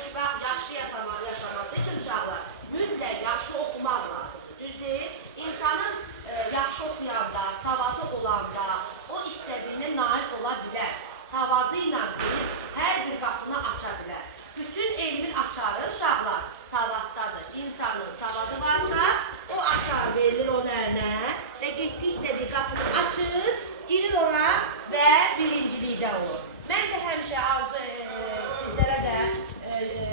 xoşbəxt, yaxşı yaşaması üçün uşaqlar mütləq yaxşı oxumaq lazımdır. Düz deyil? İnsanın yaxşı oxuyanda, savadı olanda o istədiyinə nail ola bilər. Savadı ilə hər bir qapını aça bilər. Bütün elmin açarı uşaqlar savaddadır. İnsanın savadı varsa o açar verilir onun əlinə və getdi istədiyi qapını açır, girir ora və birincilikdə olur. Mən də həmişə sizlərə də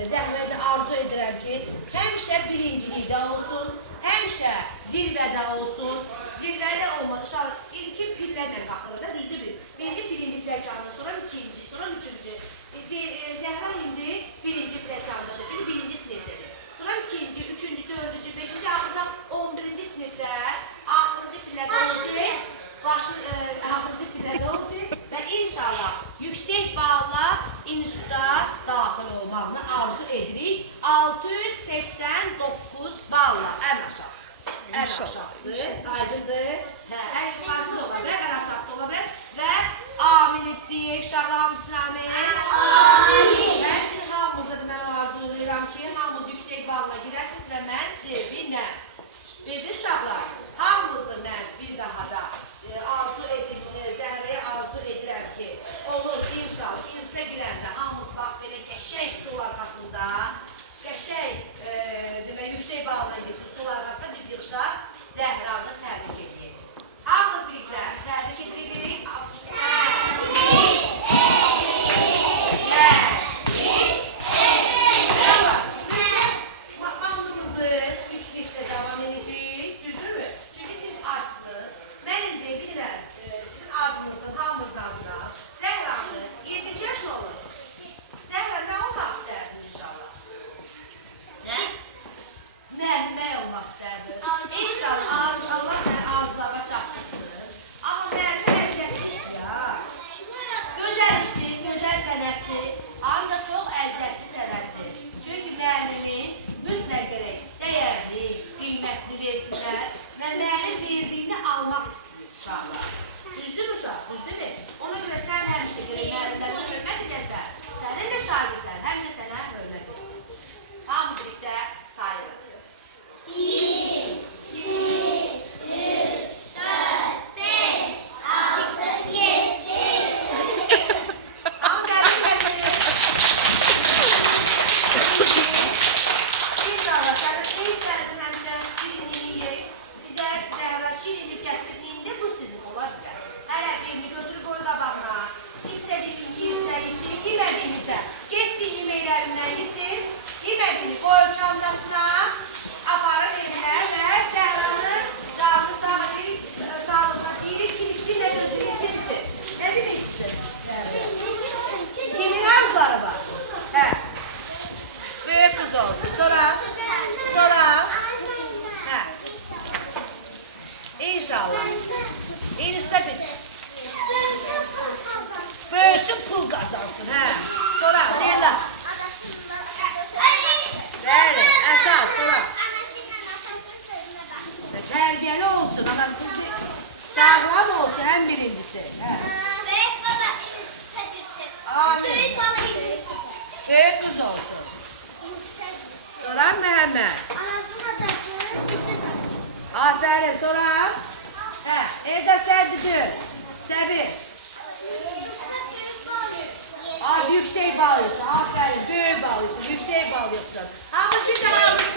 Zəhra da arzu edirəm ki, həmişə birincilikdə olsun, həmişə zirvədə olsun. Zirvədə olmadı. Uşaqlar ilkin pillərlə qalxırıq da, düzdür biz. Birinci pləkandan, sonra ikinci, sonra üçüncü. Zəhra indi birinci pləkandadır, çünki birinci sinifdədir. Sonra ikinci, üçüncü, dördüncü, beşinci, axırda 11-ci sinifdə axırıncı pillədə olacaq. Axırıncı pillədə olacaq və inşallah yüksək balla instituta daxil olmağını arzu edirik. 689 balla ən aşağısı. Ən aşağısı, aydındır. Ən yuxarısı da ola bilər, ən aşağısı ola bilər. Və amin etdik, uşaqlar hamısı amin. Amin. Həmçinin hamımızda mən arzu edirəm ki, hamımız yüksək balla girəsiniz və mən sevinəm. Bildir uşaqlar, hamımızı mən bir daha da arzu edim, Zəhrəyə arzu edirəm ki, olur inşallah, instituta girəndə hamımız bax belə qəşəng stol arxasında, qəşəng yüksək balla girsiniz stol arxasında biz yığışaq, Zəhranı təbrik edək. Hamımız birlikdə təbrik edirik. Bandımızı bir sinifdə davam edəcək, düzdürmü? Çünki siz açsınız. Mənim də bilirəm, sizin adınızdan, hamımızın adına Zəhranı 7 yaş olur. Zəhra, nə olmaq istərdin inşallah? Nə? Müəllimə olmaq istərdin. İnşallah Allah səni arzulara çatdırsın. Amma müəllimə əziyyətlidir ya. Gözəl işdir, gözəl sənətdir. Ancaq çox əziyyətli sənətdir. Çünki müəllimin mütləq gərək dəyərli, qiymətli versinlər və müəllim verdiyini almaq istəyir uşaqlar. Düzdür uşaq, düzdür? Ona görə sən həmişə gərək müəllimlərdən hörmət edəsən. Sənin də şagirdlər həmişə sənə hörmət edəsən. Hamı birlikdə sayılır. 1, 2, 3, 4, 5, 6, 7, 8. Ama derdim gelsin. İnşallah sen ne isterdin hemşe şirinliğini yiyek. Size Zəhra şirinlik getirdiğinde bu sizin olabilir. Hele birini götürüp koy qabağına. İstediğini yiyirsə yesin, yemədiyinizə getsin yeməklərindən yesin. Yemədiyini qoyun çantasına aparır evinə və Zəhranın canı sağlıqla deyirik ki, istəyirlə sözünü istəyirsin. Nə demək istəyirsin? Kimin arzuları var? Hə. Böyük qız olsun. Sonra? Hə. İnşallah. İnistə bitir. Böyüsün pul qazansın. Hə. Sonra, deyirlər. Bəli, əsas, sonra. Tərbiyəli olsun, adam sağlam olsun, ən birincisi. Böyük bala təcrübə. Böyük bala Böyük qız olsun. Sonra Məhəmməd. Anasının adasını bitirmə. Afərin, sonra. Hə, evdə sərdidir. Səbir. Yüksək bal yoksa, aferin, böyük bal yoksa, yüksək bal yoksa. Hamı bir tane almışsın.